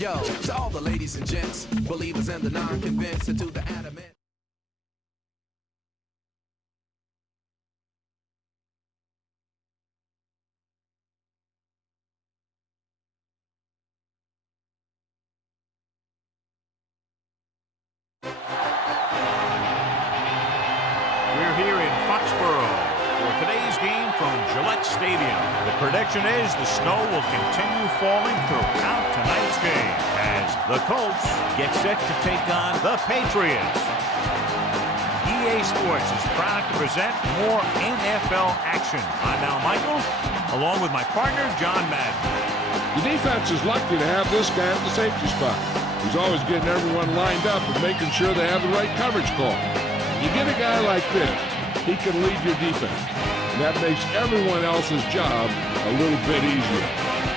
Yo, to all the ladies and gents, believers and the non-convinced, and to the adamant. We're here in Foxborough for today's game from Gillette Stadium. The prediction is the snow will continue falling throughout tonight's game as the Colts get set to take on the Patriots. EA Sports is proud to present more NFL action. I'm Al Michaels, along with my partner, John Madden. The defense is lucky to have this guy at the safety spot. He's always getting everyone lined up and making sure they have the right coverage call. You get a guy like this, he can lead your defense. And that makes everyone else's job a little bit easier.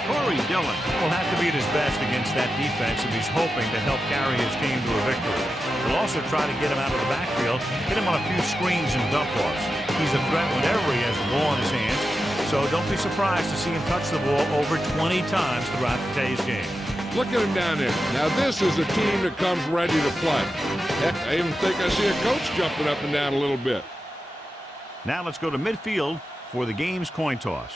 Corey Dillon will have to be at his best against that defense if he's hoping to help carry his team to a victory. He'll also try to get him out of the backfield, hit him on a few screens and dump-offs. He's a threat whenever he has the ball in his hands, so don't be surprised to see him touch the ball over 20 times throughout today's game. Look at him down there. Now this is a team that comes ready to play. Heck, I even think I see a coach jumping up and down a little bit. Now let's go to midfield for the game's coin toss.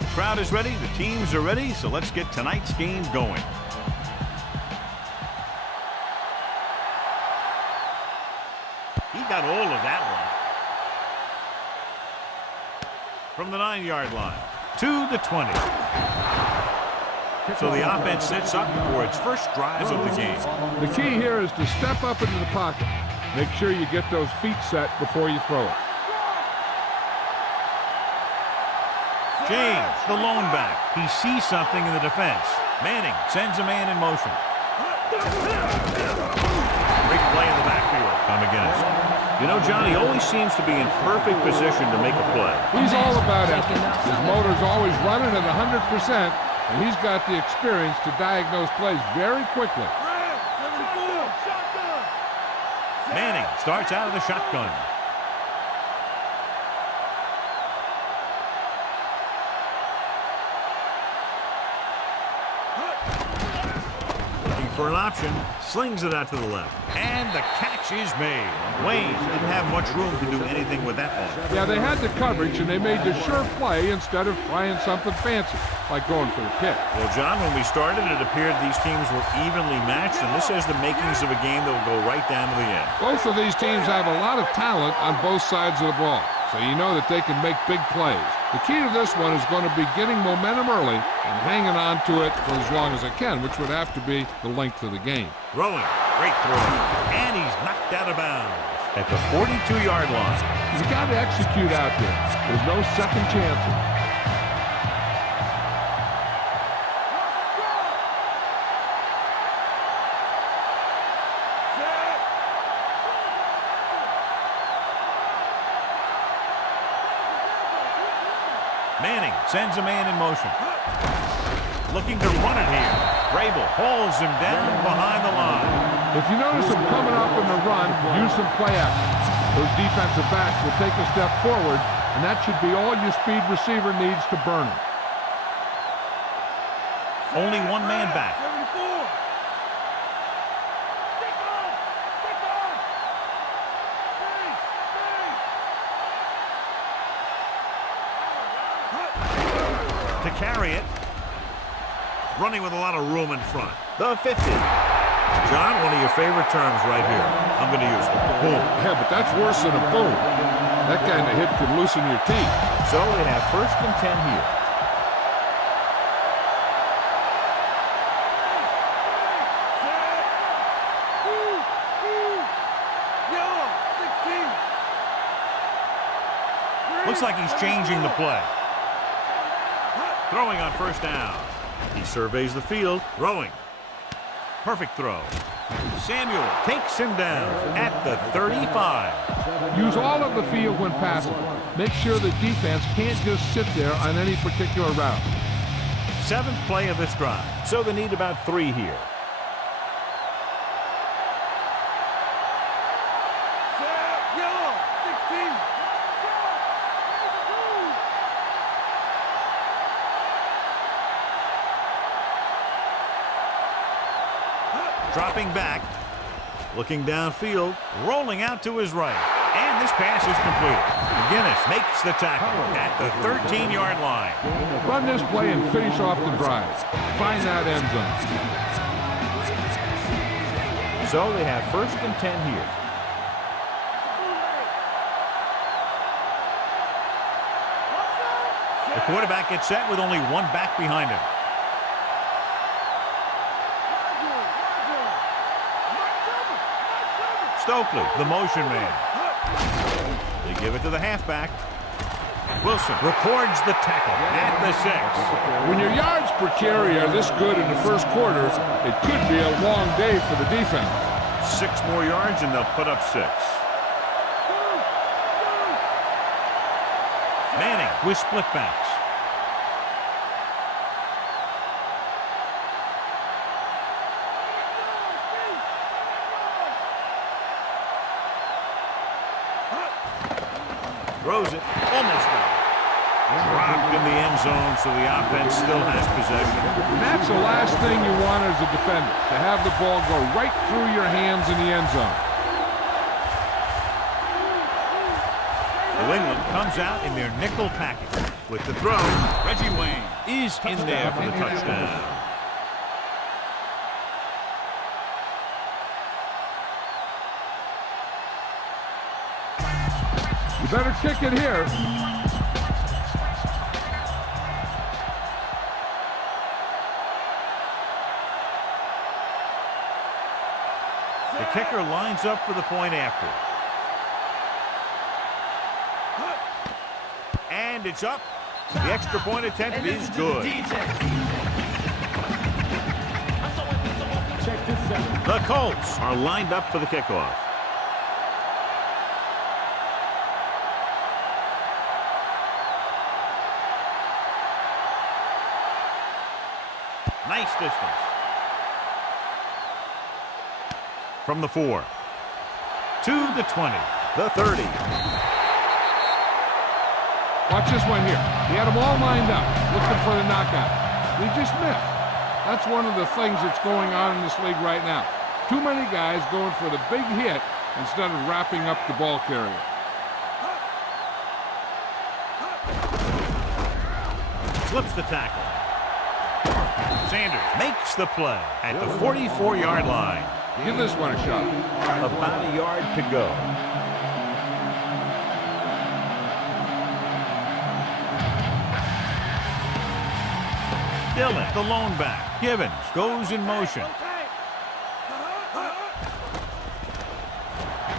The crowd is ready, the teams are ready, so let's get tonight's game going. He got all of that one. From the 9-yard line to the 20. So the offense sets up for its first drive of the game. The key here is to step up into the pocket. Make sure you get those feet set before you throw it. James, the lone back. He sees something in the defense. Manning sends a man in motion. Great play in the backfield. Tom McGinnis. You know, John, he always seems to be in perfect position to make a play. He's all about effort. His motor's always running at 100%, and he's got the experience to diagnose plays very quickly. Manning starts out of the shotgun. Looking for an option, slings it out to the left. And the catch is made. Wayne didn't have much room to do anything with that ball. Yeah, they had the coverage, and they made the sure play instead of trying something fancy, like going for the pick. Well, John, when we started, it appeared these teams were evenly matched, and this has the makings of a game that will go right down to the end. Both of these teams have a lot of talent on both sides of the ball, so you know that they can make big plays. The key to this one is going to be getting momentum early and hanging on to it for as long as they can, which would have to be the length of the game. Throwing, great throw, and he's knocked out of bounds at the 42-yard line. You got to execute out there. There's no second chances. Manning sends a man in motion. Looking to run it here. Vrabel hauls him down behind the line. If you notice him coming up in the run, use some play action. Those defensive backs will take a step forward, and that should be all your speed receiver needs to burn him. Only one man back. To carry it. Running with a lot of room in front. The 50. John, one of your favorite terms right here. I'm going to use it. Boom. Yeah, but that's worse than a boom. That kind of hit could loosen your teeth. So they have 1st and 10 here. Looks like he's changing the play. Throwing on 1st down. He surveys the field. Throwing. Perfect throw. Samuel takes him down at the 35. Use all of the field when passing. Make sure the defense can't just sit there on any particular route. 7th play of this drive. So they need about 3 here. Dropping back. Looking downfield. Rolling out to his right. And this pass is completed. McGinnis makes the tackle at the 13-yard line. Run this play and finish off the drive. Find that end zone. So they have 1st and 10 here. The quarterback gets set with only one back behind him. Stokely, the motion man. They give it to the halfback. Wilson records the tackle at the 6. When your yards per carry are this good in the first quarter, it could be a long day for the defense. 6 more yards and they'll put up 6. Manning with split backs. Throws it, almost got it. Dropped in the end zone, so the offense still has possession. And that's the last thing you want as a defender, to have the ball go right through your hands in the end zone. New England comes out in their nickel package. With the throw, Reggie Wayne is in there for the touchdown. You better kick it here. The kicker lines up for the point after. And it's up. The extra point attempt is good. The Colts are lined up for the kickoff. Nice distance. From the 4. To the 20. The 30. Watch this one here. He had them all lined up, looking for the knockout. He just missed. That's one of the things that's going on in this league right now. Too many guys going for the big hit instead of wrapping up the ball carrier. Slips the tackle. Sanders makes the play at the 44-yard line. Give this one a shot. About a yard to go. Dillon, the lone back. Givens goes in motion.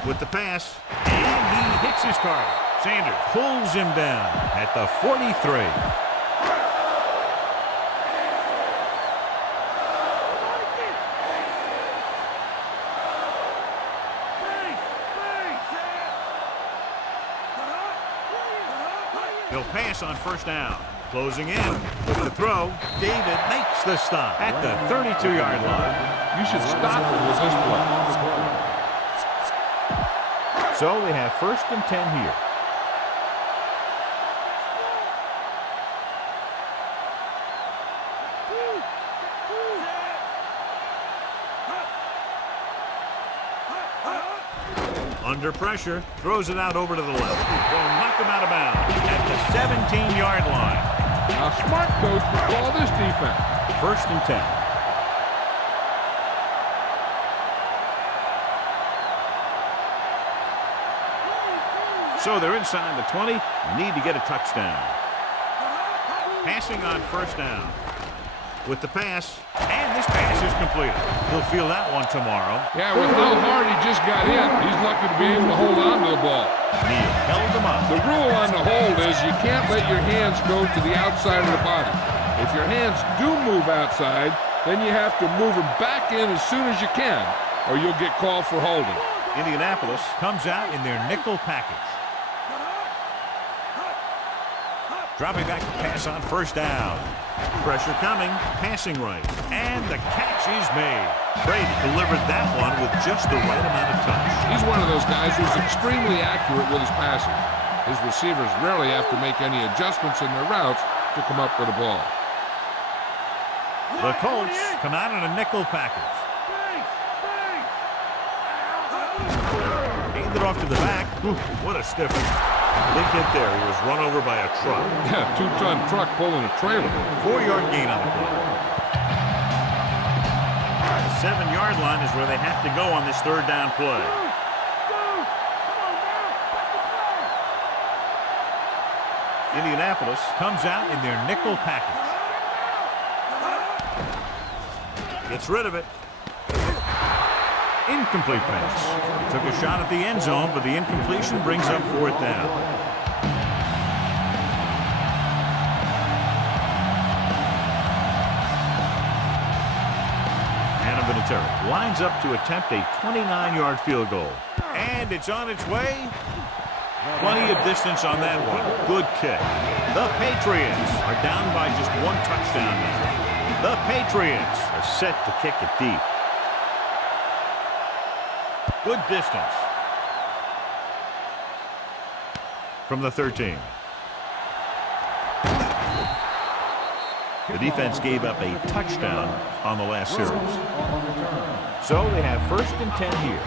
With the pass, and he hits his target. Sanders pulls him down at the 43. He'll pass on first down. Closing in with the throw. David makes the stop at the 32-yard line. You should stop it with this play. So they have 1st and 10 here. Under pressure, throws it out over to the left. Will knock him out of bounds at the 17-yard line. A smart coach would call this defense. 1st and 10. So they're inside the 20. Need to get a touchdown. Passing on first down. With the pass, and this pass is completed. He'll feel that one tomorrow. Yeah, with how hard he just got in, he's lucky to be able to hold on to the ball. Neal held him up. The rule on the hold is you can't let your hands go to the outside of the body. If your hands do move outside, then you have to move them back in as soon as you can, or you'll get called for holding. Indianapolis comes out in their nickel package. Dropping back to pass on first down. Pressure coming, passing right, and the catch is made. Brady delivered that one with just the right amount of touch. He's one of those guys who's extremely accurate with his passing. His receivers rarely have to make any adjustments in their routes to come up with a ball. The Colts come out in a nickel package. hand it off to the back. Ooh, what a stiff one. Big hit there. He was run over by a truck. Yeah, 2-ton truck pulling a trailer. 4-yard gain on the play. The 7-yard line is where they have to go on this third down play. Indianapolis comes out in their nickel package. Gets rid of it. Incomplete pass. He took a shot at the end zone, but the incompletion brings up 4th down. Tarik lines up to attempt a 29-yard field goal. And it's on its way. Plenty of distance on that one. Good kick. The Patriots are down by just 1 touchdown now. The Patriots are set to kick it deep. Good distance. From the 13. The defense gave up a touchdown on the last series. So they have 1st and 10 here.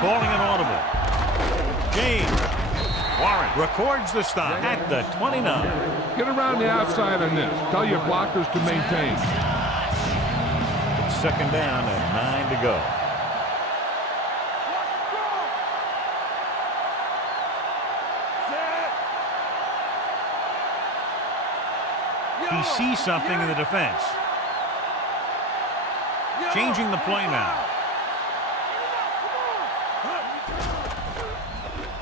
Calling an audible. James. Warren records the stop at the 29. Get around the outside on this. Tell your blockers to maintain. It's 2nd down and 9 to go. He sees something in the defense. Changing the play now.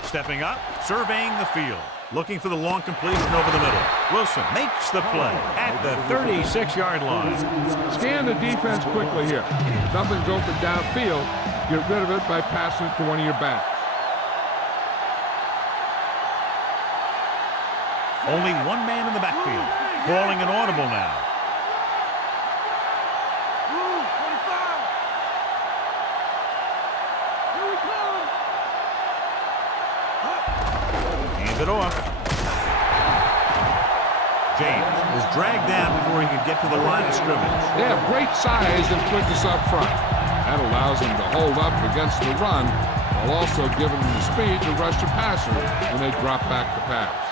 Stepping up, surveying the field. Looking for the long completion over the middle. Wilson makes the play at the 36-yard line. Scan the defense quickly here. If nothing's open downfield, get rid of it by passing it to one of your backs. Only one man in the backfield. Calling an audible now. Hands it off. James was dragged down before he could get to the line of scrimmage. They have great size and quickness up front. That allows them to hold up against the run while also giving them the speed to rush the passer when they drop back to pass.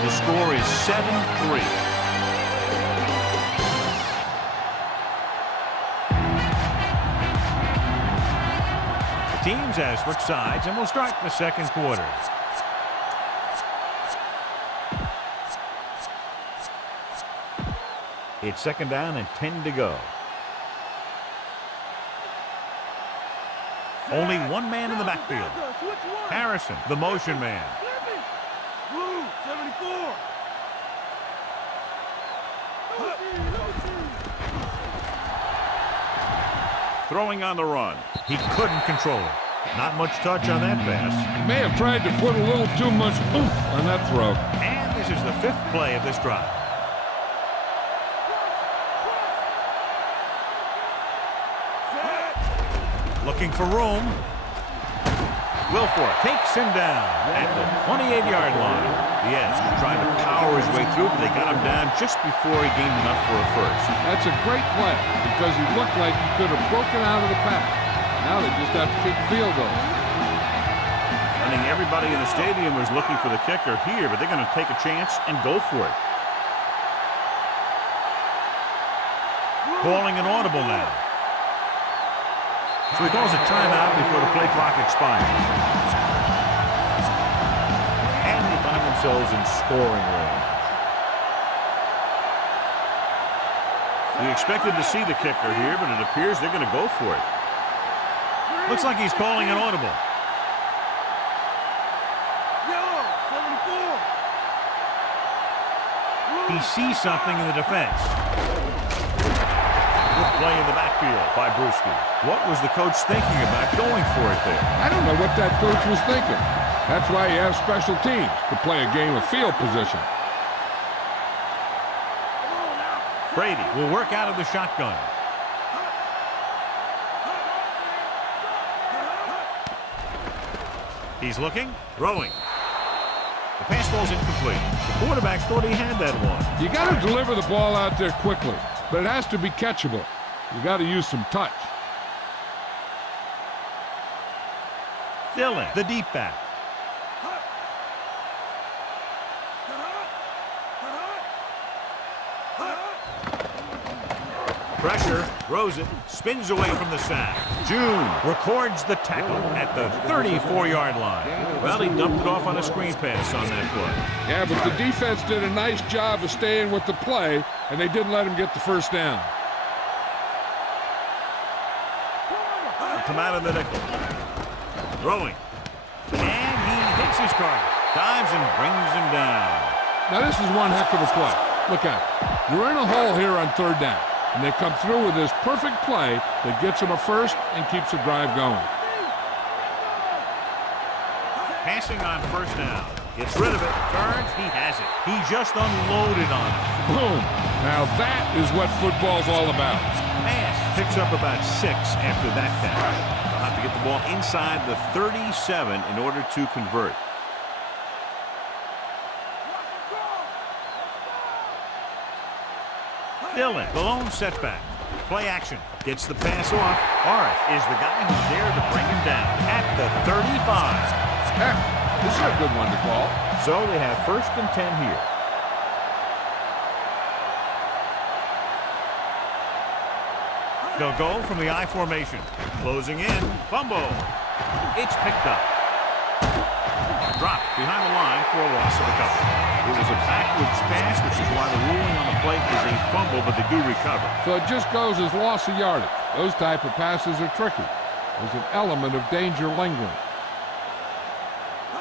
The score is 7-3. Teams has switched sides, and we'll start the 2nd quarter. It's 2nd down and 10 to go. Only one man in the backfield. Harrison, the motion man. Throwing on the run. He couldn't control it. Not much touch on that pass. He may have tried to put a little too much oomph on that throw. And this is the 5th play of this drive. Looking for room. Wilfork takes him down at the 28-yard line. Yes, trying to power his way through, but they got him down just before he gained enough for a first. That's a great play because he looked like he could have broken out of the pack. Now they just have to kick the field goal. I think everybody in the stadium was looking for the kicker here, but they're going to take a chance and go for it. Calling an audible now. So he calls a timeout before the play clock expires. And they find themselves in scoring range. We expected to see the kicker here, but it appears they're going to go for it. Looks like he's calling an audible. He sees something in the defense. Good play in the backfield by Brewski. What was the coach thinking about going for it there? I don't know what that coach was thinking. That's why you have special teams to play a game of field position. Brady will work out of the shotgun. He's looking, throwing. The pass ball's incomplete. The quarterback thought he had that one. You got to deliver the ball out there quickly, but it has to be catchable. You got to use some touch. Dillon, the deep back. Pressure, throws it, spins away from the sack. June records the tackle at the 34-yard line. Well, he dumped it off on a screen pass on that play. Yeah, but the defense did a nice job of staying with the play, and they didn't let him get the first down. Come out of the nickel. Throwing. And he hits his target. Dives and brings him down. Now, this is one heck of a play. Look at it. You're in a hole here on third down. And they come through with this perfect play that gets them a first and keeps the drive going. Passing on first down. Gets rid of it. Turns. He has it. He just unloaded on it. Boom. Now that is what football's all about. Pass. Picks up about 6 after that catch. They'll have to get the ball inside the 37 in order to convert. Dillon, the lone setback. Play action. Gets the pass off. Arth is the guy who's there to bring him down at the 35. Heck, this is a good one to call. So they have 1st and 10 here. They'll go from the I formation. Closing in. Fumble. It's picked up. Dropped behind the line for a loss of a couple. It was a backwards pass, which is why the ruling on the play is a fumble, but they do recover. So it just goes as loss of yardage. Those type of passes are tricky. There's an element of danger lingering.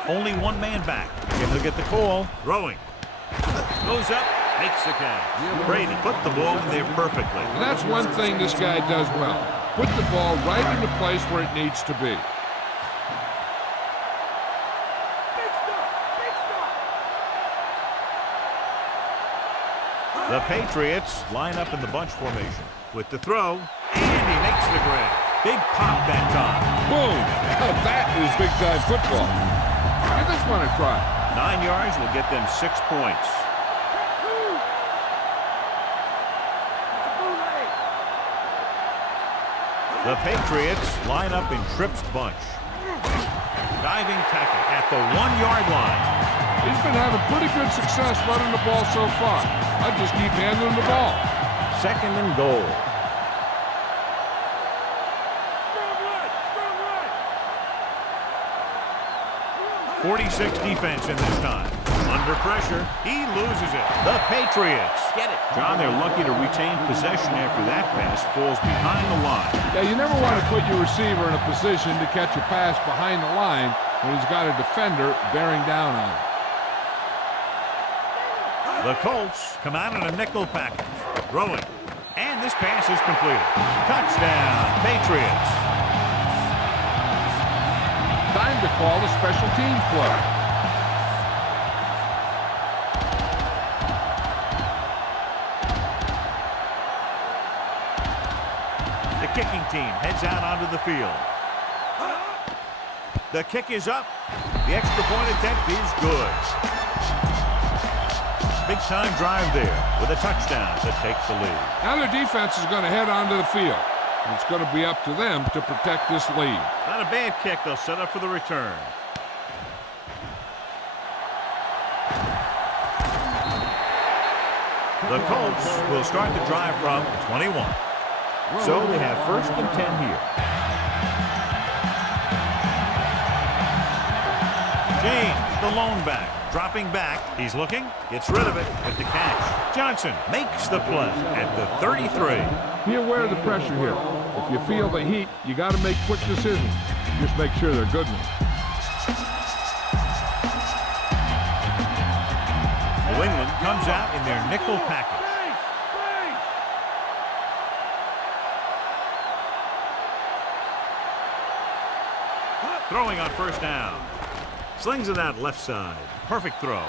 Only one man back. And he'll get the call. Throwing. Goes up. Makes the catch. Brady put the ball in there perfectly. And that's one thing this guy does well. Put the ball right in the place where it needs to be. The Patriots line up in the bunch formation with the throw, and he makes the grab. Big pop that time. Boom! Now that is big-time football. Give this one a try. 9 yards will get them 6 points. The Patriots line up in trips bunch. Diving tackle at the 1-yard line. He's been having pretty good success running the ball so far. I just keep handling the ball. 2nd and goal. .46 defense in this time. Under pressure, he loses it. The Patriots get it. John, they're lucky to retain possession after that pass falls behind the line. Yeah, you never want to put your receiver in a position to catch a pass behind the line when he's got a defender bearing down on him. The Colts come out in a nickel package. Throwing. And this pass is completed. Touchdown, Patriots. Time to call a special teams play. The kicking team heads out onto the field. The kick is up. The extra point attempt is good. Big-time drive there with a touchdown to take the lead. Now their defense is going to head onto the field. It's going to be up to them to protect this lead. Not a bad kick. They'll set up for the return. The Colts will start the drive from 21. So they have 1st and 10 here. James, the lone back. Dropping back, he's looking, gets rid of it with the catch. Johnson makes the play at the 33. Be aware of the pressure here. If you feel the heat, you got to make quick decisions. Just make sure they're good ones. New England comes out in their nickel package. Throwing on 1st down. Slings it out left side. Perfect throw.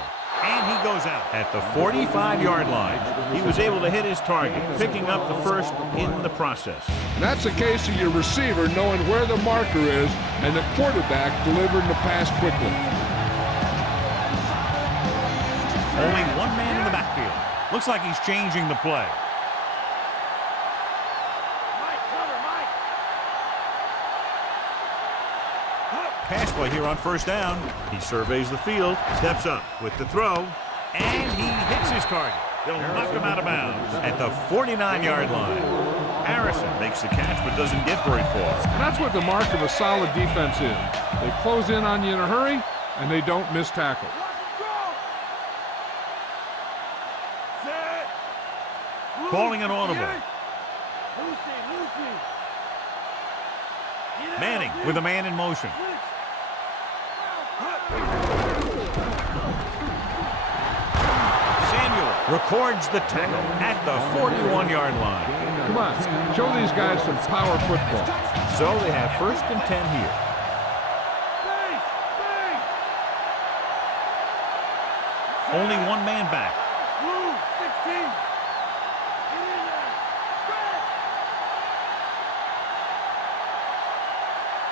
And he goes out at the 45-yard line. He was able to hit his target, picking up the first in the process. And that's a case of your receiver knowing where the marker is and the quarterback delivering the pass quickly. Only one man in the backfield. Looks like he's changing the play. Pass play here on first down. He surveys the field, steps up with the throw, and he hits his target. They'll knock him out of bounds at the 49-yard line. Harrison makes the catch but doesn't get very far. And that's what the mark of a solid defense is. They close in on you in a hurry, and they don't miss tackle. Calling an audible. Manning with a man in motion. Samuel records the tackle at the 41-yard line. Come on, show these guys some power football. So they have first and 10 here. Only one man back.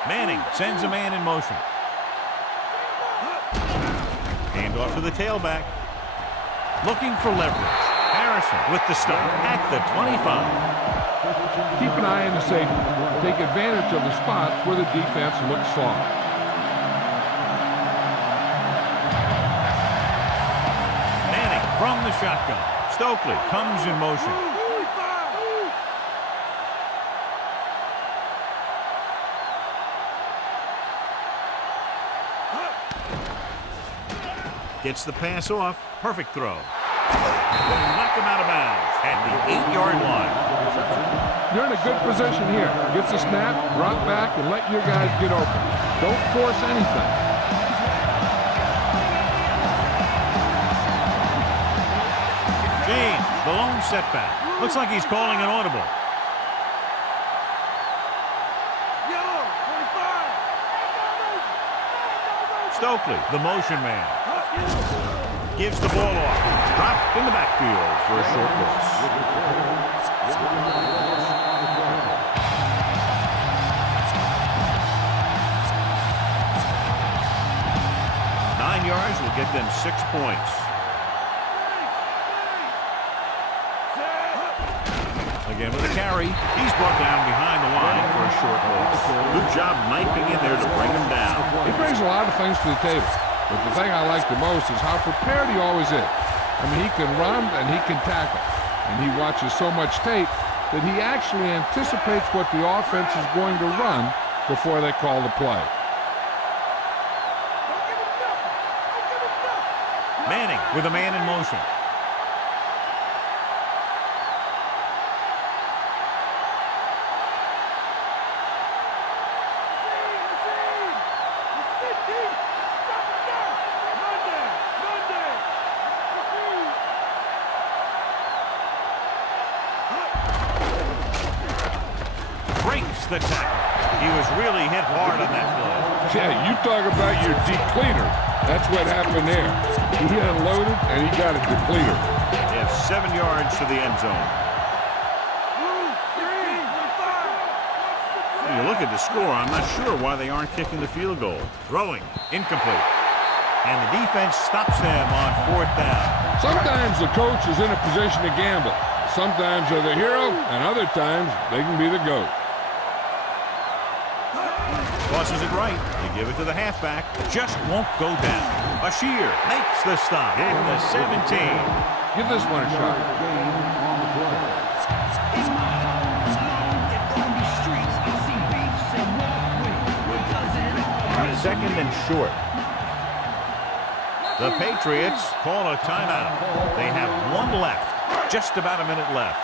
Manning sends a man in motion. Handoff to the tailback. Looking for leverage. Harrison with the stop at the 25. Keep an eye on the safety. Take advantage of the spots where the defense looks soft. Manning from the shotgun. Stokely comes in motion. Gets the pass off. Perfect throw. Knock him out of bounds at the 8-yard line. You're in a good position here. Get the snap, drop back, and let your guys get open. Don't force anything. James, the lone setback. Looks like he's calling an audible. Stokely, the motion man. Gives the ball off. Dropped in the backfield for a short loss. 9 yards will get them 6 points. Again with a carry. He's brought down behind the line for a short loss. Good job knifing in there to bring him down. He brings a lot of things to the table. But the thing I like the most is how prepared he always is. I mean, he can run and he can tackle. And he watches so much tape that he actually anticipates what the offense is going to run before they call the play. Manning with a man in motion. The tackle. He was really hit hard on that play. Yeah, you talk about your depleter. That's what happened there. He unloaded and he got a depleter. They have 7 yards to the end zone. When you look at the score, I'm not sure why they aren't kicking the field goal. Throwing, incomplete. And the defense stops them on 4th down. Sometimes the coach is in a position to gamble. Sometimes they're the hero, and other times they can be the GOAT. Tosses it right. They give it to the halfback. Just won't go down. Bashir makes the stop at the 17. Give this one a shot. 2nd and short. The Patriots call a timeout. They have 1 left. Just about a minute left.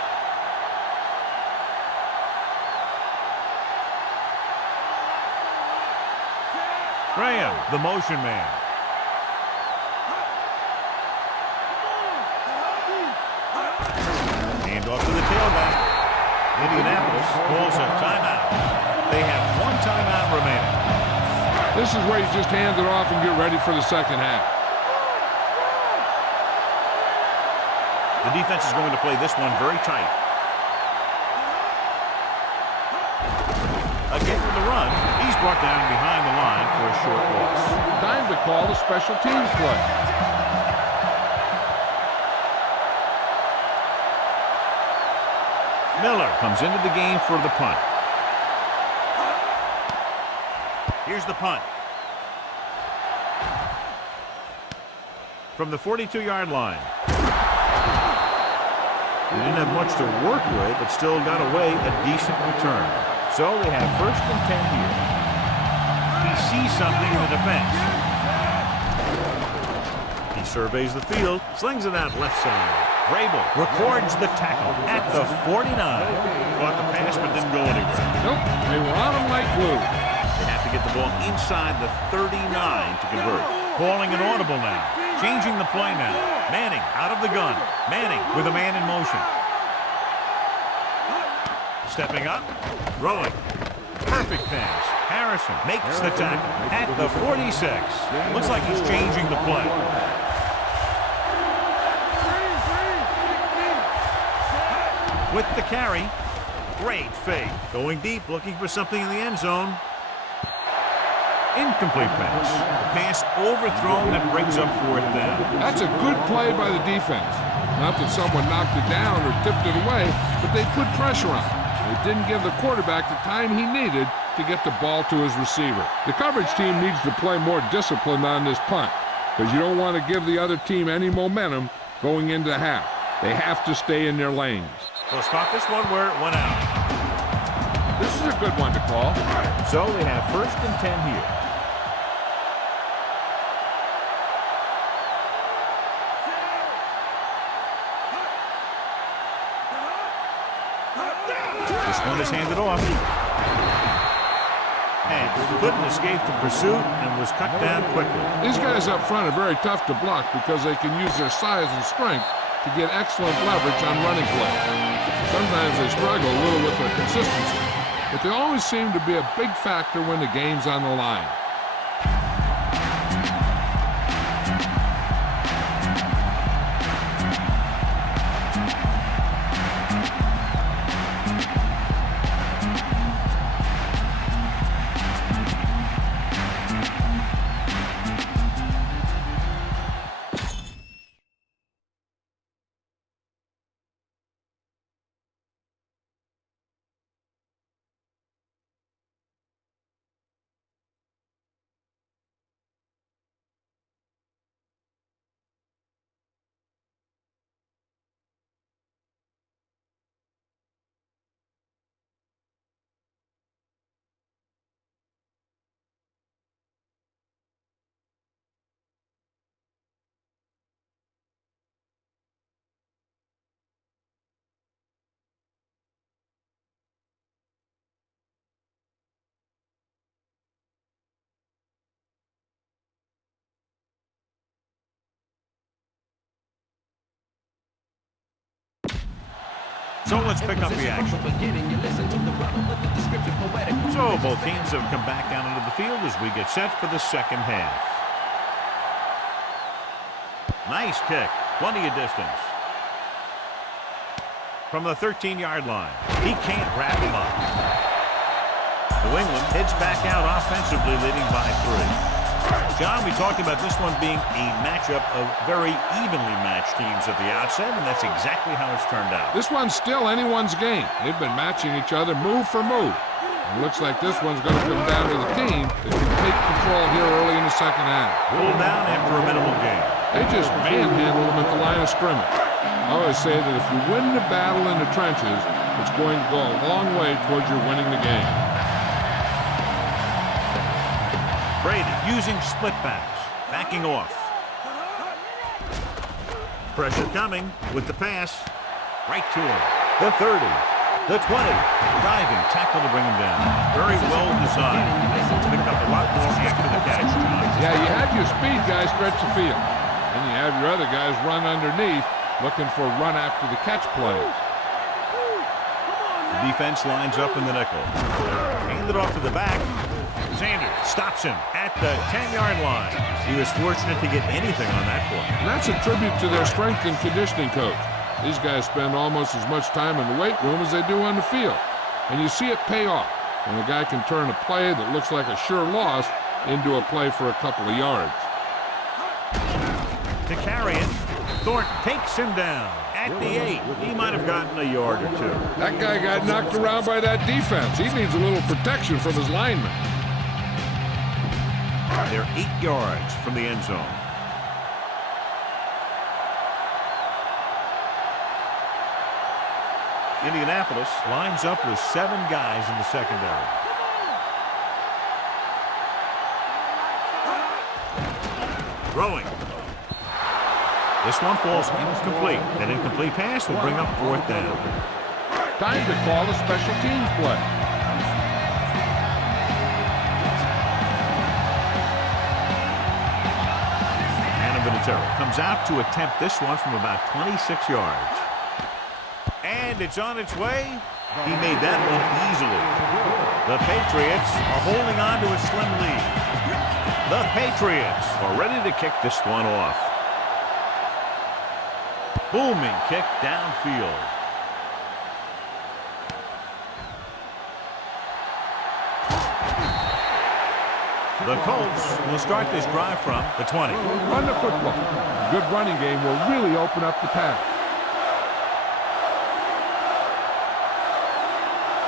Graham, the motion man. Hand off to the tailback. Indianapolis calls a timeout. They have 1 timeout remaining. This is where you just hand it off and get ready for the second half. The defense is going to play this one very tight. Again with the run. He's brought down behind the line for a short loss. Time to call a special teams play. Miller comes into the game for the punt. Here's the punt. From the 42-yard line. They didn't have much to work with, but still got away a decent return. So they have 1st and 10 here. He sees something in the defense. He surveys the field, slings it out left side. Vrabel records the tackle at the 49. Caught the pass, but didn't go anywhere. Nope, they were on him like glue. They have to get the ball inside the 39 to convert. Calling an audible now. Changing the play now. Manning out of the gun. Manning with a man in motion. Stepping up. Throwing. Perfect pass. Harrison makes the tackle at the 46. Looks like he's changing the play. With the carry. Great fake. Going deep, looking for something in the end zone. Incomplete pass. Pass overthrown that brings up 4th down. That's a good play by the defense. Not that someone knocked it down or tipped it away, but they put pressure on it. It didn't give the quarterback the time he needed to get the ball to his receiver. The coverage team needs to play more disciplined on this punt because you don't want to give the other team any momentum going into half. They have to stay in their lanes. We'll spot this one where it went out. This is a good one to call. So they have 1st and 10 here. This one is handed off. And couldn't escape the pursuit and was cut down quickly. These guys up front are very tough to block because they can use their size and strength to get excellent leverage on running play. Sometimes they struggle a little with their consistency, but they always seem to be a big factor when the game's on the line. So let's pick up the action. So both teams have come back down into the field as we get set for the second half. Nice kick. Plenty of distance. From the 13-yard line. He can't wrap him up. New England heads back out offensively, leading by 3. John, we talked about this one being a matchup of very evenly matched teams at the outset, and that's exactly how it's turned out. This one's still anyone's game. They've been matching each other move for move. It looks like this one's going to come down to the team that can take control here early in the second half. Pulled down after a minimal gain. They just manhandled them at the line of scrimmage. I always say that if you win the battle in the trenches, it's going to go a long way towards your winning the game. Brady using split backs, backing off. Pressure coming with the pass. Right to him. The 30, the 20. Driving tackle to bring him down. Very well designed. Picked up a lot more after the catch, John. Yeah, you have your speed guys stretch the field. And you have your other guys run underneath looking for run after the catch plays. The defense lines up in the nickel. Hand it off to the back. Sanders stops him at the 10-yard line. He was fortunate to get anything on that play. And that's a tribute to their strength and conditioning coach. These guys spend almost as much time in the weight room as they do on the field. And you see it pay off when a guy can turn a play that looks like a sure loss into a play for a couple of yards. To carry it, Thornton takes him down at the 8. He might have gotten a yard or two. That guy got knocked around by that defense. He needs a little protection from his linemen. They're 8 yards from the end zone. Indianapolis lines up with 7 guys in the secondary. Throwing. This one falls incomplete. An incomplete pass will bring up 4th down. Time to call a special teams play. Comes out to attempt this one from about 26 yards. And it's on its way. He made that one easily. The Patriots are holding on to a slim lead. The Patriots are ready to kick this one off. Booming kick downfield. The Colts will start this drive from the 20. Run the football. Good running game will really open up the pass.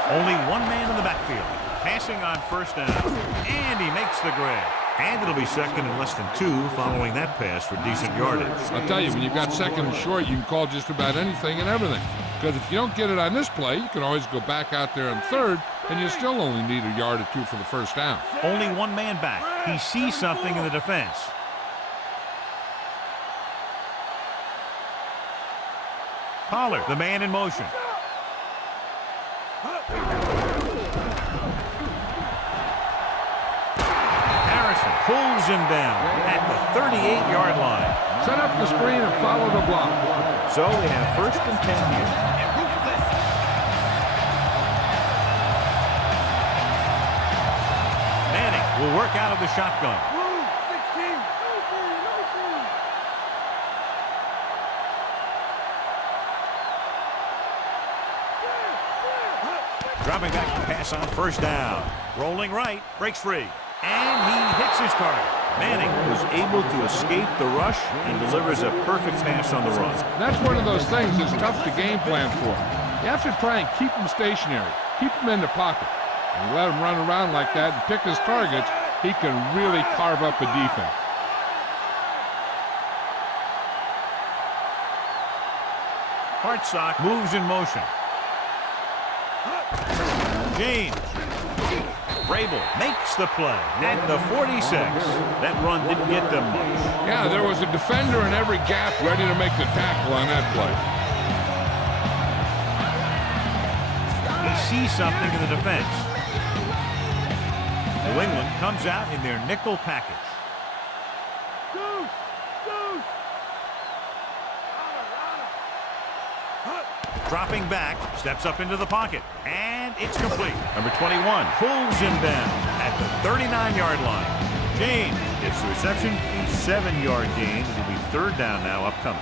Only one man in the backfield. Passing on 1st down. And he makes the grab. And it'll be 2nd and less than 2 following that pass for decent yardage. I'll tell you, when you've got 2nd and short, you can call just about anything and everything. Because if you don't get it on this play, you can always go back out there on 3rd, and you still only need a yard or 2 for the 1st down. Only one man back. He sees something in the defense. Pollard, the man in motion. Harrison pulls him down at the 38-yard line. Set up the screen and follow the block. So we have 1st and 10 here. Manning will work out of the shotgun. Dropping back to pass on 1st down. Rolling right, breaks free. And he hits his target. Manning was able to escape the rush and delivers a perfect pass on the run. That's one of those things that's tough to game plan for. You have to try and keep him stationary, keep him in the pocket. And you let him run around like that and pick his targets, he can really carve up a defense. Hartsock moves in motion. James. Vrabel makes the play at the 46. That run didn't get them much. Yeah, there was a defender in every gap ready to make the tackle on that play. He sees something in the defense. New England comes out in their nickel package. Dropping back, steps up into the pocket, and it's complete. Number 21 pulls him down at the 39-yard line. James gets the reception, a 7-yard gain. It'll be 3rd down now upcoming.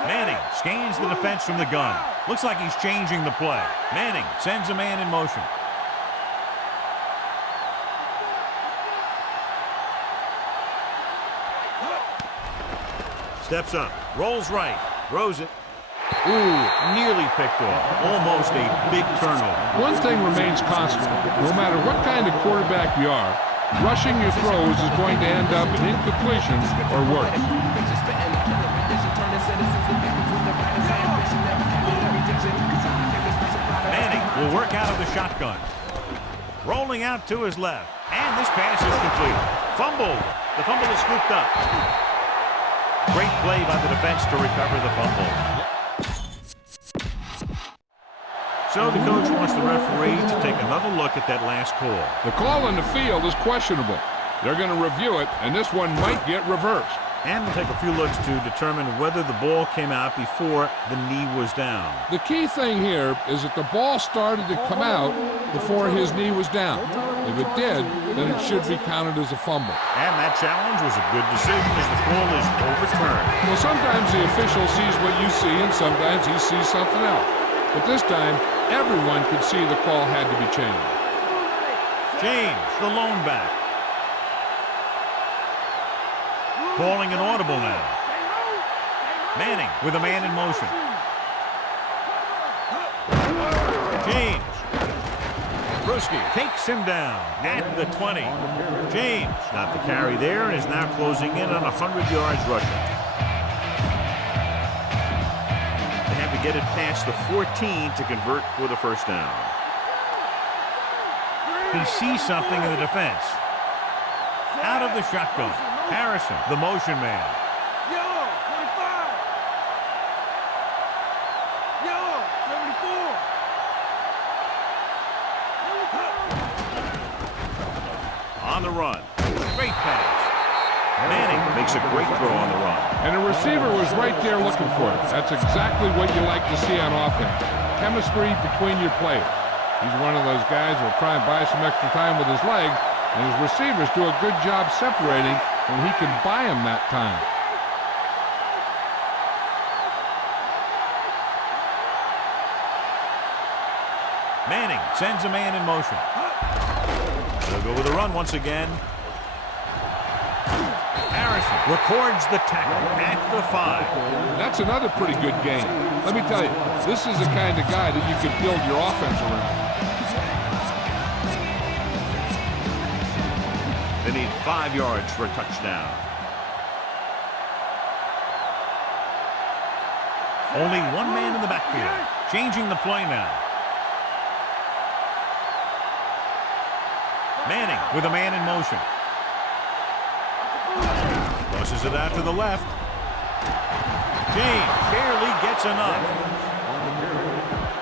Manning scans the defense from the gun. Looks like he's changing the play. Manning sends a man in motion. Steps up, rolls right, throws it. Ooh, nearly picked off. Almost a big turnover. One thing remains constant. No matter what kind of quarterback you are, rushing your throws is going to end up in incompletions or worse. Manning will work out of the shotgun. Rolling out to his left. And this pass is complete. Fumbled. The fumble is scooped up. Great play by the defense to recover the fumble. So the coach wants the referee to take another look at that last call. The call on the field is questionable. They're going to review it, and this one might get reversed. And we'll take a few looks to determine whether the ball came out before the knee was down. The key thing here is that the ball started to come out before his knee was down. If it did, then it should be counted as a fumble. And that challenge was a good decision as the call is overturned. Well, sometimes the official sees what you see, and sometimes he sees something else. But this time, everyone could see the call had to be changed. James, the lone back. Calling an audible now. Manning with a man in motion. James. Bruschi takes him down at the 20. James got the carry there and is now closing in on 100 yards rushing. They have to get it past the 14 to convert for the first down. He sees something in the defense. Out of the shotgun. Harrison, the motion man. Yellow, 25. Yellow, 74. On the run. Great pass. Manning makes a great throw on the run. And the receiver was right there looking for it. That's exactly what you like to see on offense. Chemistry between your players. He's one of those guys who will try and buy some extra time with his legs, and his receivers do a good job separating when he can buy him that time. Manning sends a man in motion. They'll go with a run once again. Harrison records the tackle at the 5. That's another pretty good game. Let me tell you, this is the kind of guy that you can build your offense around. They need 5 yards for a touchdown. Only one man in the backfield. Changing the play now. Manning with a man in motion. Crosses it out to the left. James barely gets enough.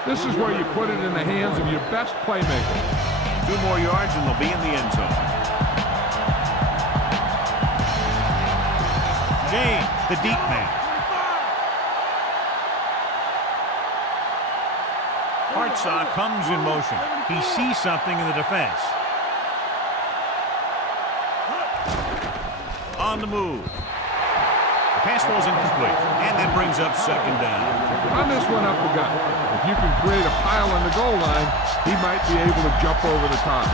This is where you put it in the hands of your best playmaker. 2 more yards and they'll be in the end zone. James, the deep man. Hartsock comes in motion. He sees something in the defense. On the move. The pass falls incomplete, and that brings up second down. Run this one up the gut. If you can create a pile on the goal line, he might be able to jump over the top.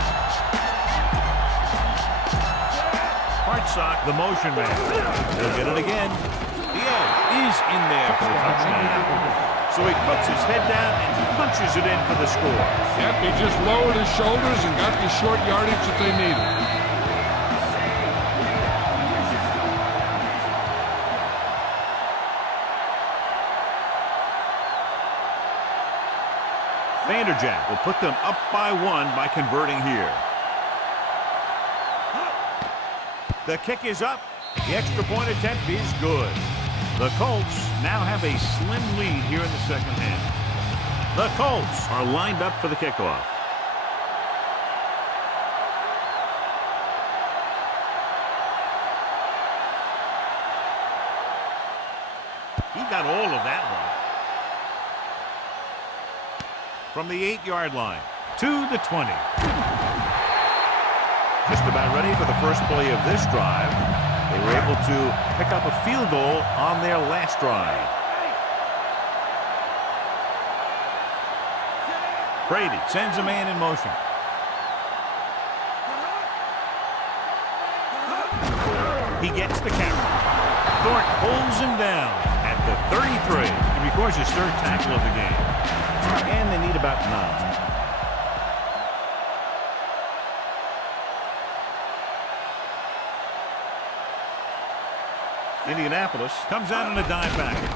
Hartsock, the motion man. He'll get it again. The edge is in there for the touchdown. So he puts his head down and punches it in for the score. Yep, he just lowered his shoulders and got the short yardage that they needed. Vanderjagt will put them up by 1 by converting here. The kick is up. The extra point attempt is good. The Colts now have a slim lead here in the second half. The Colts are lined up for the kickoff. He got all of that one. From the 8-yard line to the 20. Just about ready for the first play of this drive. They were able to pick up a field goal on their last drive. Brady sends a man in motion. He gets the carry. Thornton holds him down at the 33. And records his 3rd tackle of the game. And they need about 9. Indianapolis comes out in a dime package.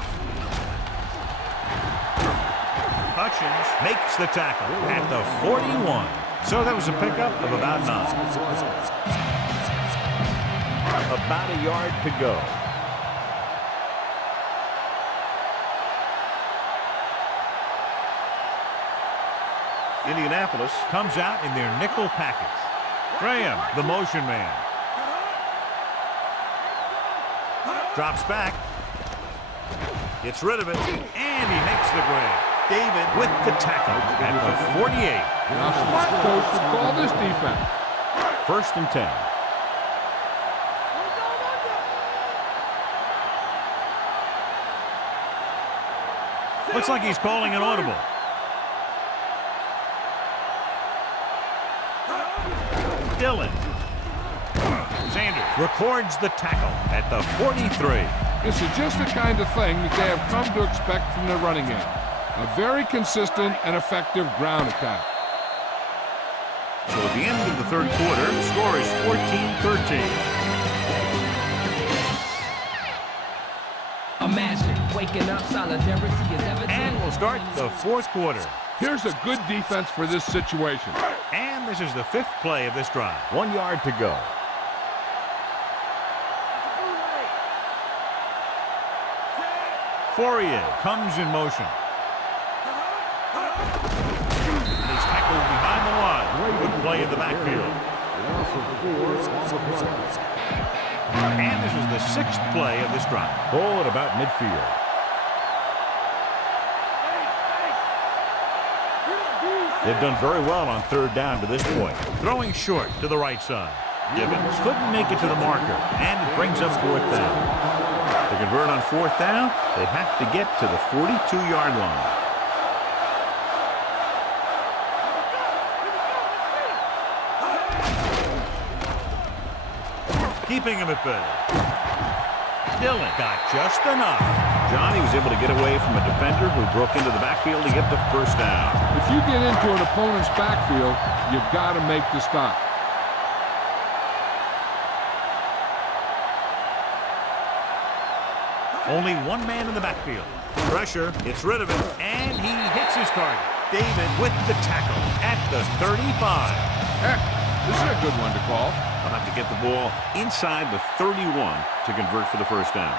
Hutchins makes the tackle at the 41. So that was a pickup of about 9. About a yard to go. Indianapolis comes out in their nickel package. Graham, the motion man. Drops back. Gets rid of it. And he makes the grab. David with the tackle at the 48. Now, smart coach would call this defense. 1st and 10. Looks like he's calling an audible. Dillon. Sanders records the tackle at the 43. This is just the kind of thing that they have come to expect from their running game. A very consistent and effective ground attack. So at the end of the 3rd quarter, the score is 14-13. Imagine waking up, solidarity is evident. And we'll start the 4th quarter. Here's a good defense for this situation. And this is the 5th play of this drive. 1 yard to go. Fourier comes in motion. He's tackled behind the line. Good play in the backfield. And this is the 6th play of this drive. Ball at about midfield. They've done very well on 3rd down to this point. Throwing short to the right side. Gibbons couldn't make it to the marker, and it brings up 4th down. To convert on 4th down, they have to get to the 42-yard line. Keeping him at bay. Dillon got just enough. Johnny was able to get away from a defender who broke into the backfield to get the 1st down. If you get into an opponent's backfield, you've got to make the stop. Only one man in the backfield. Pressure, gets rid of it, and he hits his target. David with the tackle at the 35. Heck, this is a good one to call. They'll have to get the ball inside the 31 to convert for the 1st down.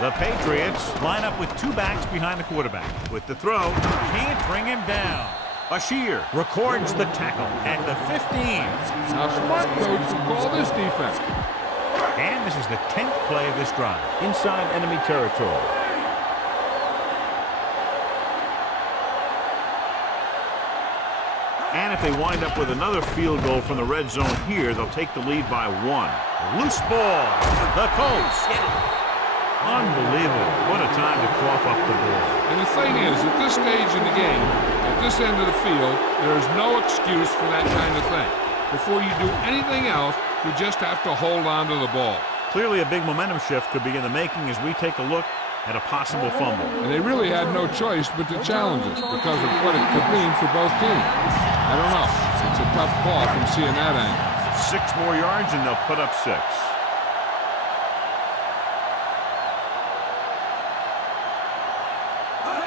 The Patriots line up with 2 backs behind the quarterback. With the throw, can't bring him down. Bashir records the tackle at the 15. Now, smart coach will call this defense. And this is the 10th play of this drive. Inside enemy territory. And if they wind up with another field goal from the red zone here, they'll take the lead by 1. Loose ball. The Colts. Unbelievable. What a time to cough up the ball. And the thing is, at this stage in the game, at this end of the field, there is no excuse for that kind of thing. Before you do anything else, you just have to hold on to the ball. Clearly a big momentum shift could be in the making as we take a look at a possible fumble. And they really had no choice but to challenge it because of what it could mean for both teams. I don't know. It's a tough call from seeing that angle. 6 more yards and they'll put up 6.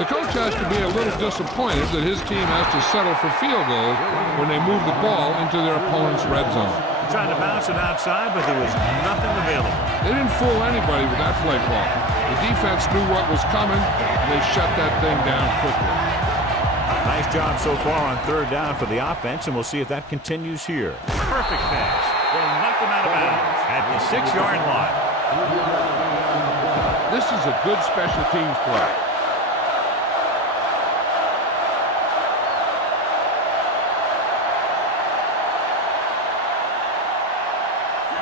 The coach has to be a little disappointed that his team has to settle for field goals when they move the ball into their opponent's red zone. Trying to bounce it outside, but there was nothing available. They didn't fool anybody with that play call. The defense knew what was coming, and they shut that thing down quickly. Nice job so far on 3rd down for the offense, and we'll see if that continues here. Perfect pass. They knocked him out of bounds at the 6-yard line. This is a good special teams play.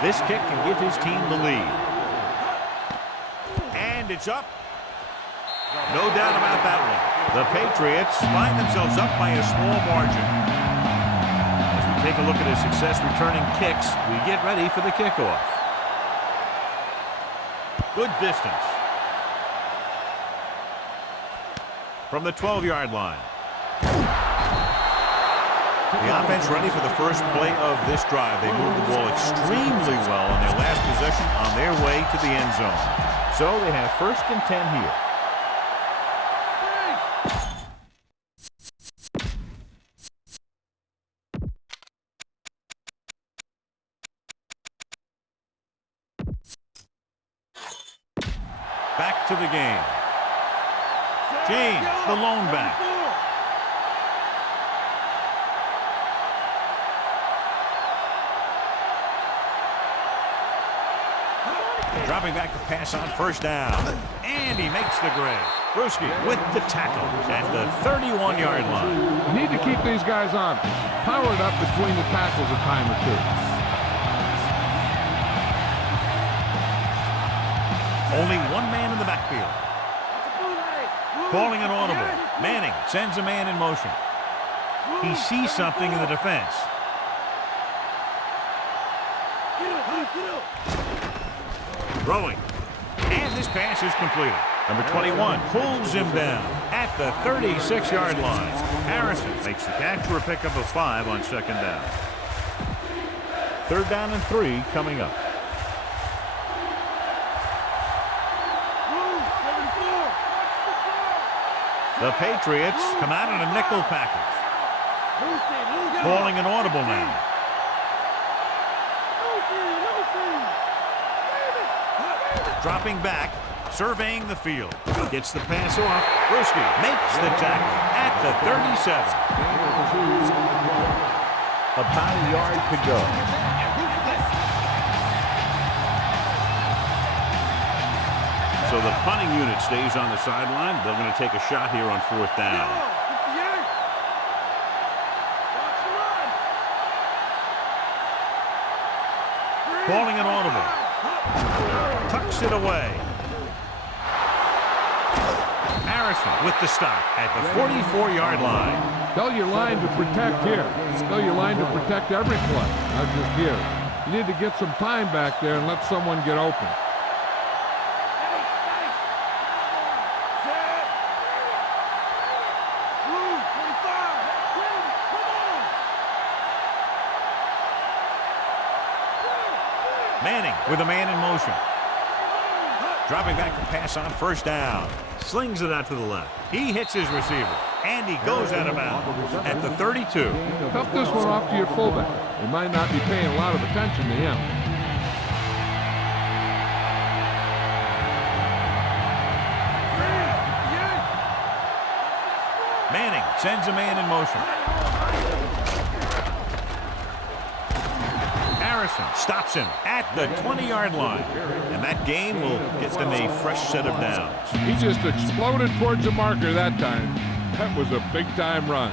This kick can give his team the lead. And it's up. No doubt about that one. The Patriots find themselves up by a small margin. As we take a look at his success returning kicks, we get ready for the kickoff. Good distance. From the 12-yard line. The offense ready for the first play of this drive. They moved the ball extremely well on their last possession on their way to the end zone. So they have 1st and 10 here. Back to the game. James, the lone back. Dropping back to pass on 1st down. And he makes the grade. Brewski with the tackle at the 31-yard line. You need to keep these guys on. Power it up between the tackles a time or two. Only one man in the backfield. Calling an audible. Manning sends a man in motion. He sees something in the defense. Throwing. And this pass is completed. Number 21 pulls him down at the 36-yard line. Harrison makes the catch for a pickup of 5 on second down. 3rd down and 3 coming up. The Patriots come out in a nickel package. Calling an audible now. Dropping back, surveying the field. Gets the pass off. Brewski makes the tackle at the 37. About a yard to go. So the punting unit stays on the sideline. They're going to take a shot here on 4th down. Calling an audible. Tucks it away. Harrison with the stop at the 44-yard line. Tell your line to protect here. Tell your line to protect every play, not just here. You need to get some time back there and let someone get open. Manning with a man in motion. Dropping back to pass on 1st down. Slings it out to the left. He hits his receiver. And he goes out of bounds at the 32. Dump this one off to your fullback. They might not be paying a lot of attention to him. Manning sends a man in motion. Harrison stops him at the 20-yard line. And that gain will get them a fresh set of downs. He just exploded towards the marker that time. That was a big-time run.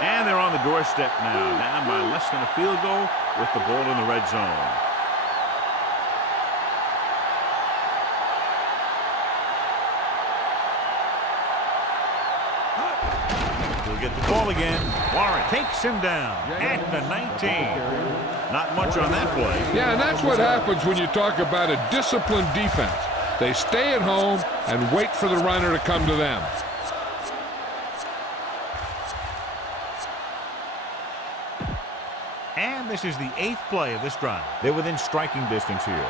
And they're on the doorstep now, down by less than a field goal with the ball in the red zone. Get the ball again. Warren takes him down at the 19. Not much on that play. Yeah, and that's what happens when you talk about a disciplined defense. They stay at home and wait for the runner to come to them. And this is the 8th play of this drive. They're within striking distance here.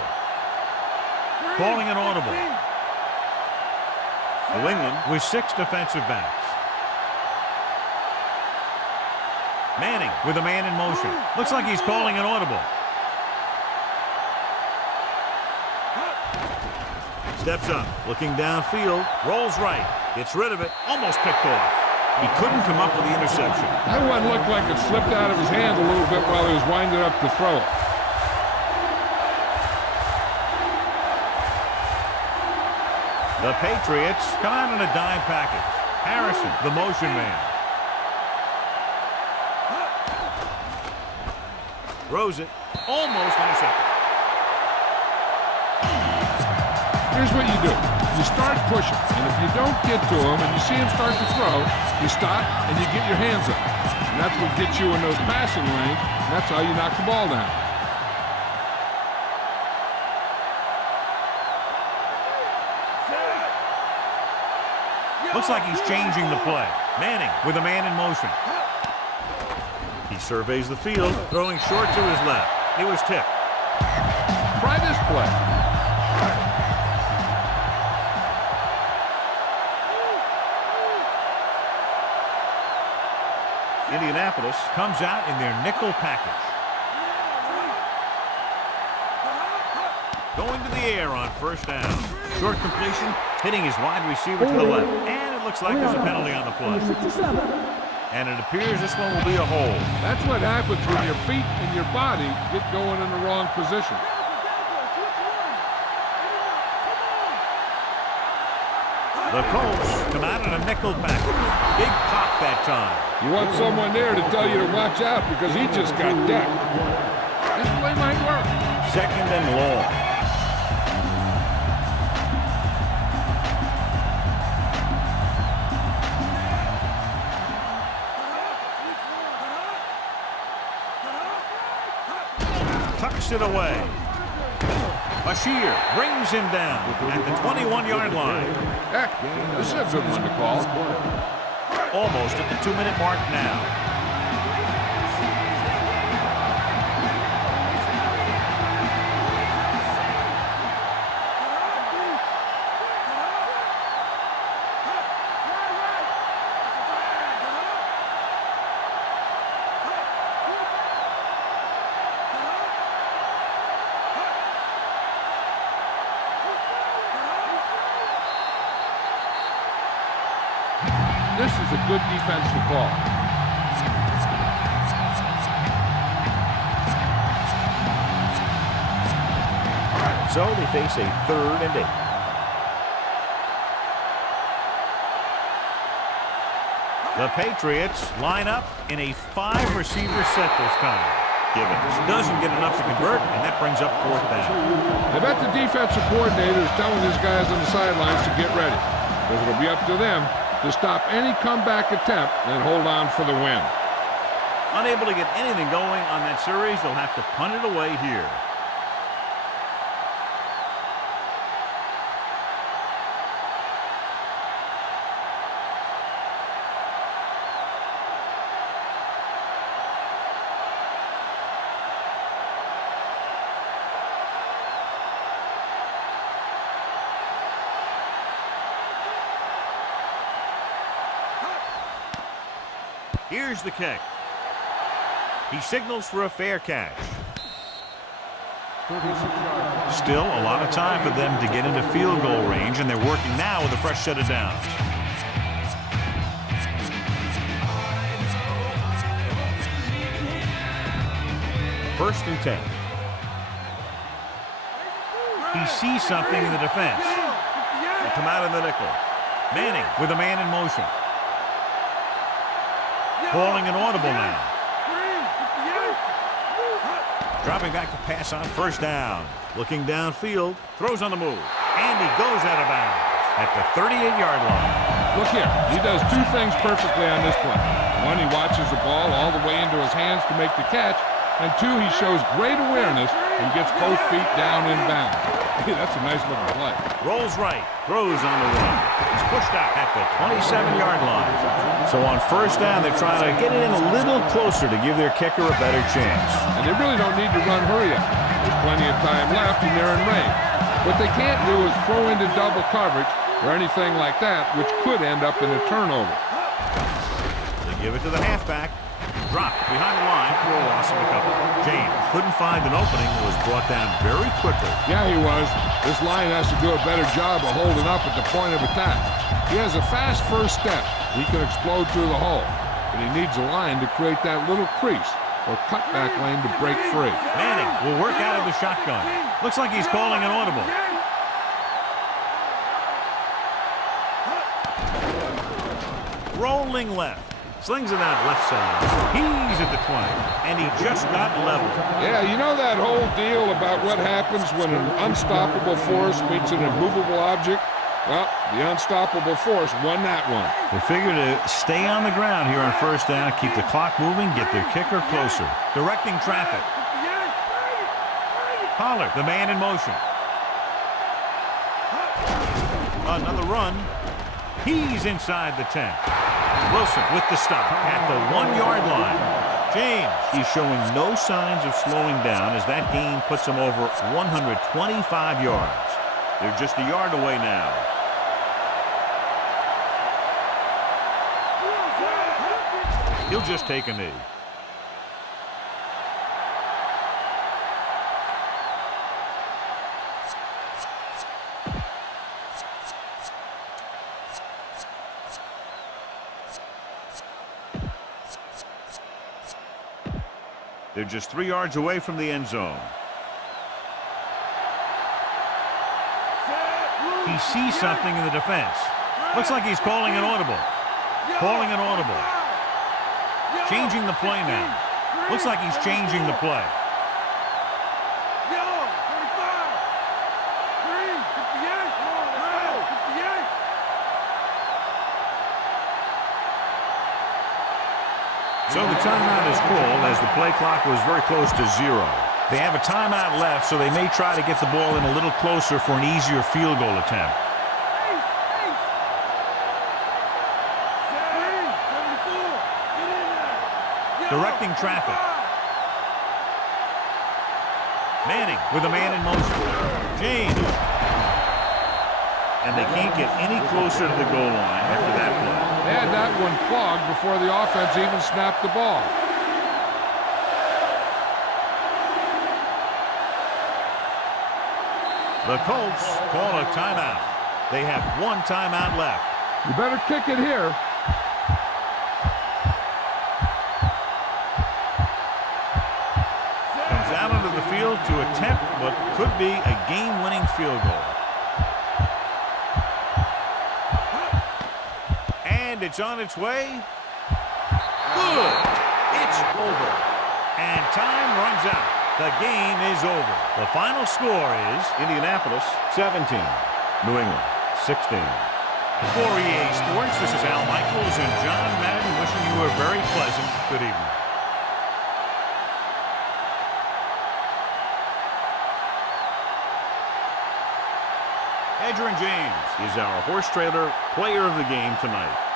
Calling an audible. New England with 6 defensive backs. Manning with a man in motion. Looks like he's calling an audible. Steps up, looking downfield, rolls right, gets rid of it, almost picked off. He couldn't come up with the interception. That one looked like it slipped out of his hand a little bit while he was winding up to throw it. The Patriots come out in a dime package. Harrison, the motion man. Throws it, almost intercepted. Here's what you do. You start pushing, and if you don't get to him and you see him start to throw, you stop and you get your hands up. And that's what gets you in those passing lanes, and that's how you knock the ball down. Looks like he's changing the play. Manning with a man in motion. He surveys the field, throwing short to his left. He was tipped. Try this play. Indianapolis comes out in their nickel package. Going to the air on 1st down. Short completion, hitting his wide receiver to the left. And it looks like there's a penalty on the play. And it appears this one will be a hold. That's what happens when your feet and your body get going in the wrong position. The Colts come out in a nickel package. Big pop that time. You want someone there to tell you to watch out because he just got decked. This play might work. 2nd and long. Tucks it away. Bashir brings him down at the 21-yard line. Heck, this is a good one to call. Almost at the 2-minute mark now. This is a good defense to call. So they face a 3rd and 8. The Patriots line up in a 5-receiver set this time. Givens doesn't get enough to convert, and that brings up 4th down. I bet the defensive coordinator is telling his guys on the sidelines to get ready, because it'll be up to them to stop any comeback attempt and hold on for the win. Unable to get anything going on that series, they'll have to punt it away here. Here's the kick. He signals for a fair catch. Still a lot of time for them to get into field goal range, and they're working now with a fresh set of downs. First and 10. He sees something in the defense. They come out of the nickel. Manning with a man in motion. Calling an audible now. Dropping back to pass on 1st down. Looking downfield. Throws on the move. And he goes out of bounds at the 38-yard line. Look here. He does 2 things perfectly on this play. 1, he watches the ball all the way into his hands to make the catch. And 2, he shows great awareness and gets both feet down in bounds. That's a nice looking play. Rolls right. Throws on the run. He's pushed out at the 27-yard line. So on 1st down, they're trying to get it in a little closer to give their kicker a better chance. And they really don't need to run hurry up. There's plenty of time left and they're in range. What they can't do is throw into double coverage or anything like that, which could end up in a turnover. They give it to the halfback. Dropped behind the line for a loss of a couple. James couldn't find an opening and was brought down very quickly. Yeah, he was. This line has to do a better job of holding up at the point of attack. He has a fast first step. He can explode through the hole. But he needs a line to create that little crease or cutback lane to break free. Manning will work out of the shotgun. Looks like he's calling an audible. Rolling left. Slings it out left side. He's at the 20, and he just got leveled. Yeah, you know that whole deal about what happens when an unstoppable force meets an immovable object? Well, the unstoppable force won that one. They figure to stay on the ground here on 1st down, keep the clock moving, get their kicker closer. Directing traffic. Pollard, the man in motion. Another run. He's inside the 10. Wilson with the stop at the 1-yard line. James, he's showing no signs of slowing down as that gain puts him over 125 yards. They're just a yard away now. He'll just take a knee. They're just 3 yards away from the end zone. He sees something in the defense. Looks like he's calling an audible. Calling an audible. Changing the play now. Looks like he's changing the play. So the timeout is called as the play clock was very close to 0. They have a timeout left, so they may try to get the ball in a little closer for an easier field goal attempt. Directing traffic. Manning with a man in motion. James. And they can't get any closer to the goal line after that play. They had that one clogged before the offense even snapped the ball. The Colts call a timeout. They have one timeout left. You better kick it here. Comes out onto the field to attempt what could be a game-winning field goal. And it's on its way. Good. It's over. And time runs out. The game is over. The final score is Indianapolis 17, New England 16. For EA Sports, this is Al Michaels and John Madden wishing you a very pleasant good evening. Edgerrin James is our horse trailer player of the game tonight.